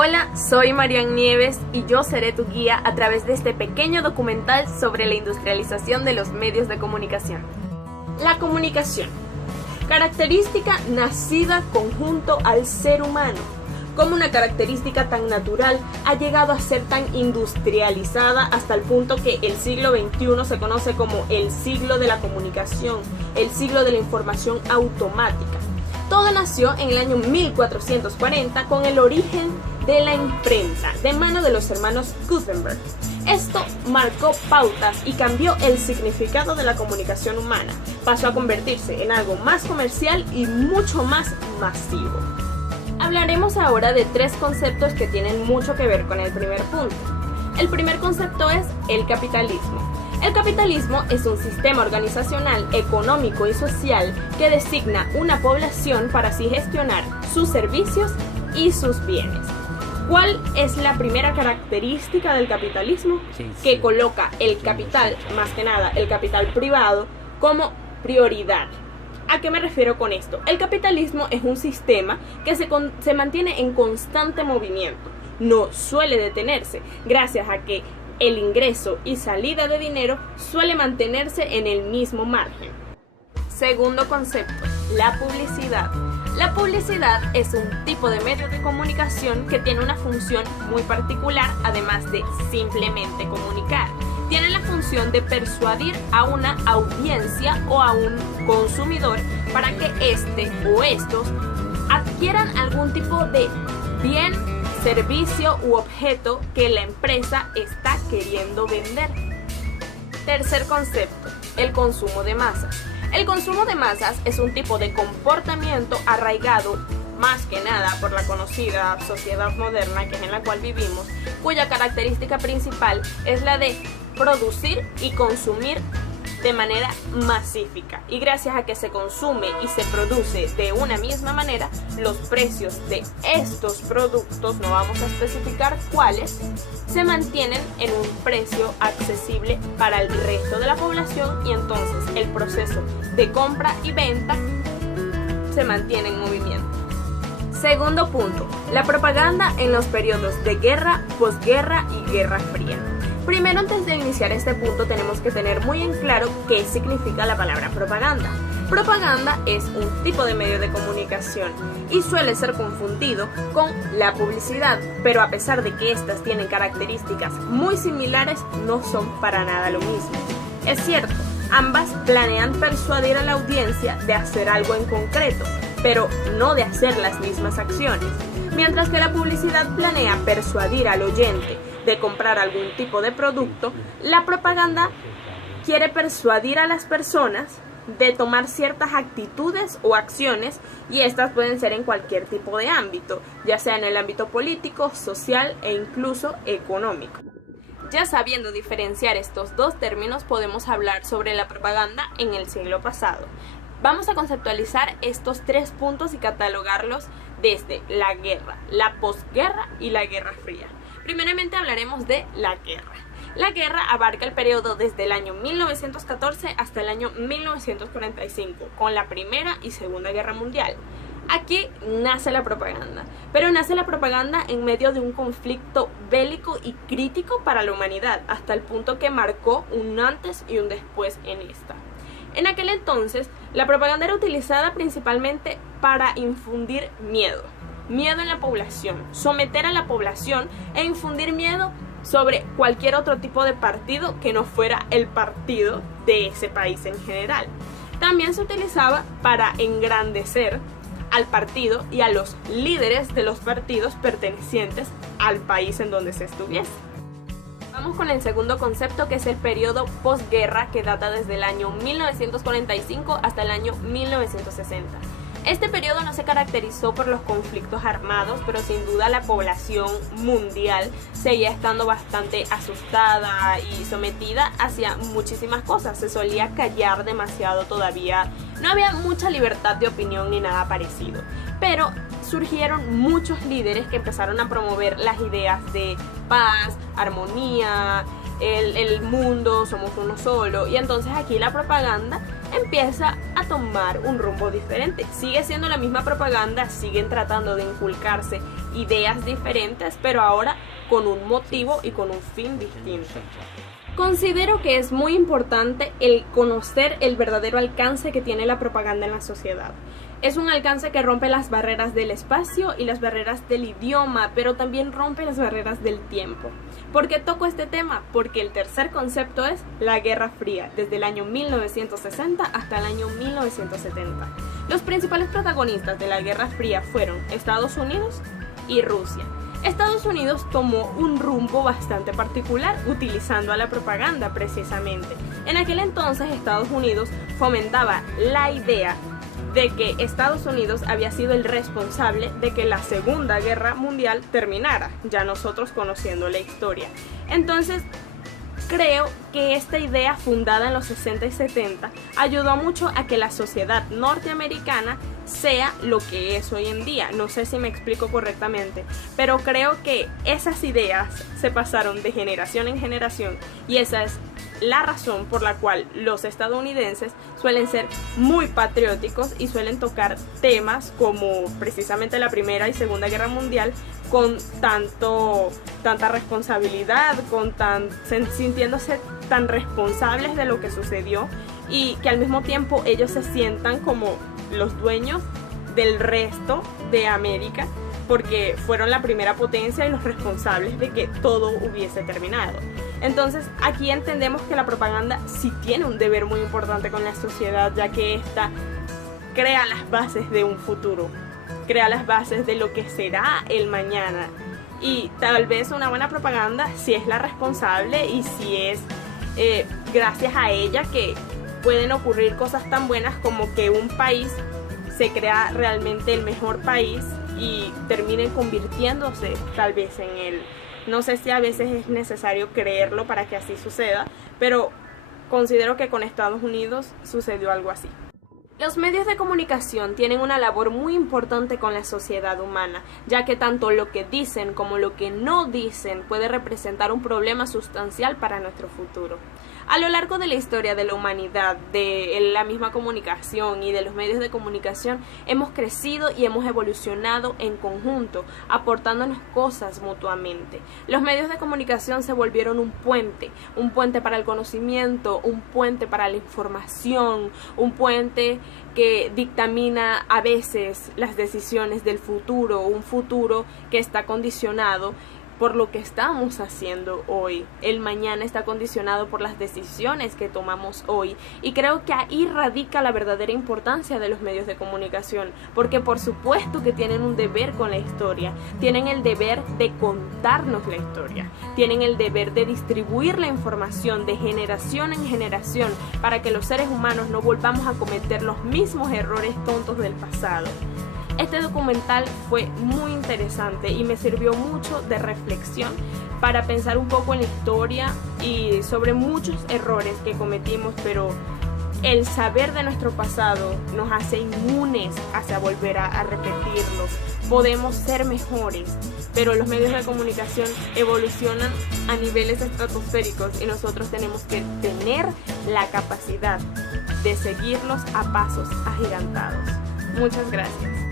Hola, soy Marian Nieves y yo seré tu guía a través de este pequeño documental sobre la industrialización de los medios de comunicación. La comunicación, característica nacida conjunto al ser humano. Como una característica tan natural ha llegado a ser tan industrializada hasta el punto que el siglo XXI se conoce como el siglo de la comunicación, el siglo de la información automática. Todo nació en el año 1440 con el origen de la imprenta de mano de los hermanos Gutenberg. Esto marcó pautas y cambió el significado de la comunicación humana. Pasó a convertirse en algo más comercial y mucho más masivo. Hablaremos ahora de tres conceptos que tienen mucho que ver con el primer punto. El primer concepto es el capitalismo. El capitalismo es un sistema organizacional, económico y social que designa una población para así gestionar sus servicios y sus bienes. ¿Cuál es la primera característica del capitalismo? Que coloca el capital, más que nada el capital privado, como prioridad. ¿A qué me refiero con esto? El capitalismo es un sistema que se mantiene en constante movimiento, no suele detenerse, gracias a que el ingreso y salida de dinero suele mantenerse en el mismo margen. Segundo concepto, la publicidad. La publicidad es un tipo de medio de comunicación que tiene una función muy particular, además de simplemente comunicar. Tiene la función de persuadir a una audiencia o a un consumidor para que éste o estos adquieran algún tipo de bien, servicio u objeto que la empresa está queriendo vender. Tercer concepto, el consumo de masas. El consumo de masas es un tipo de comportamiento arraigado más que nada por la conocida sociedad moderna, que es en la cual vivimos, cuya característica principal es la de producir y consumir de manera masífica, y gracias a que se consume y se produce de una misma manera, los precios de estos productos, no vamos a especificar cuáles, se mantienen en un precio accesible para el resto de la población, y entonces el proceso de compra y venta se mantiene en movimiento. Segundo punto, la propaganda en los periodos de guerra, posguerra y guerra fría. Primero, antes de iniciar este punto, tenemos que tener muy en claro qué significa la palabra propaganda. Propaganda es un tipo de medio de comunicación y suele ser confundido con la publicidad, pero a pesar de que estas tienen características muy similares, no son para nada lo mismo. Es cierto, ambas planean persuadir a la audiencia de hacer algo en concreto, pero no de hacer las mismas acciones. Mientras que la publicidad planea persuadir al oyente de comprar algún tipo de producto, la propaganda quiere persuadir a las personas de tomar ciertas actitudes o acciones, y estas pueden ser en cualquier tipo de ámbito, ya sea en el ámbito político, social e incluso económico. Ya sabiendo diferenciar estos dos términos, podemos hablar sobre la propaganda en el siglo pasado. Vamos a conceptualizar estos tres puntos y catalogarlos desde la guerra, la posguerra y la guerra fría. Primeramente hablaremos de la guerra. La guerra abarca el periodo desde el año 1914 hasta el año 1945, con la Primera y Segunda Guerra Mundial. Aquí nace la propaganda, pero nace la propaganda en medio de un conflicto bélico y crítico para la humanidad, hasta el punto que marcó un antes y un después en esta. En aquel entonces, la propaganda era utilizada principalmente para infundir miedo en la población, someter a la población e infundir miedo sobre cualquier otro tipo de partido que no fuera el partido de ese país en general. También se utilizaba para engrandecer al partido y a los líderes de los partidos pertenecientes al país en donde se estuviese. Vamos con el segundo concepto, que es el periodo posguerra, que data desde el año 1945 hasta el año 1960. Este periodo no se caracterizó por los conflictos armados, pero sin duda la población mundial seguía estando bastante asustada y sometida hacia muchísimas cosas. Se solía callar demasiado todavía, no había mucha libertad de opinión ni nada parecido. Pero surgieron muchos líderes que empezaron a promover las ideas de paz, armonía, el mundo, somos uno solo, y entonces aquí la propaganda empieza a tomar un rumbo diferente. Sigue siendo la misma propaganda, siguen tratando de inculcarse ideas diferentes, pero ahora con un motivo y con un fin distinto. Considero que es muy importante el conocer el verdadero alcance que tiene la propaganda en la sociedad. Es un alcance que rompe las barreras del espacio y las barreras del idioma, pero también rompe las barreras del tiempo. ¿Por qué toco este tema? Porque el tercer concepto es la Guerra Fría, desde el año 1960 hasta el año 1970. Los principales protagonistas de la Guerra Fría fueron Estados Unidos y Rusia. Estados Unidos tomó un rumbo bastante particular utilizando a la propaganda precisamente. En aquel entonces Estados Unidos fomentaba la idea de que Estados Unidos había sido el responsable de que la Segunda Guerra Mundial terminara, ya nosotros conociendo la historia. Entonces, creo que esta idea fundada en los 60 y 70 ayudó mucho a que la sociedad norteamericana sea lo que es hoy en día. No sé si me explico correctamente, pero creo que esas ideas se pasaron de generación en generación y esa es la razón por la cual los estadounidenses suelen ser muy patrióticos y suelen tocar temas como precisamente la Primera y Segunda Guerra Mundial con tanta responsabilidad, sintiéndose tan responsables de lo que sucedió y que al mismo tiempo ellos se sientan como los dueños del resto de América porque fueron la primera potencia y los responsables de que todo hubiese terminado. Entonces aquí entendemos que la propaganda sí tiene un deber muy importante con la sociedad, ya que ésta crea las bases de un futuro, crea las bases de lo que será el mañana. Y tal vez una buena propaganda sí es la responsable y sí es gracias a ella que pueden ocurrir cosas tan buenas como que un país se crea realmente el mejor país y termine convirtiéndose tal vez en él. No sé si a veces es necesario creerlo para que así suceda, pero considero que con Estados Unidos sucedió algo así. Los medios de comunicación tienen una labor muy importante con la sociedad humana, ya que tanto lo que dicen como lo que no dicen puede representar un problema sustancial para nuestro futuro. A lo largo de la historia de la humanidad, de la misma comunicación y de los medios de comunicación, hemos crecido y hemos evolucionado en conjunto, aportándonos cosas mutuamente. Los medios de comunicación se volvieron un puente para el conocimiento, un puente para la información, un puente que dictamina a veces las decisiones del futuro, un futuro que está condicionado por lo que estamos haciendo hoy. El mañana está condicionado por las decisiones que tomamos hoy y creo que ahí radica la verdadera importancia de los medios de comunicación, porque por supuesto que tienen un deber con la historia, tienen el deber de contarnos la historia, tienen el deber de distribuir la información de generación en generación para que los seres humanos no volvamos a cometer los mismos errores tontos del pasado. Este documental fue muy interesante y me sirvió mucho de reflexión para pensar un poco en la historia y sobre muchos errores que cometimos, pero el saber de nuestro pasado nos hace inmunes hacia volver a repetirlos. Podemos ser mejores, pero los medios de comunicación evolucionan a niveles estratosféricos y nosotros tenemos que tener la capacidad de seguirlos a pasos agigantados. Muchas gracias.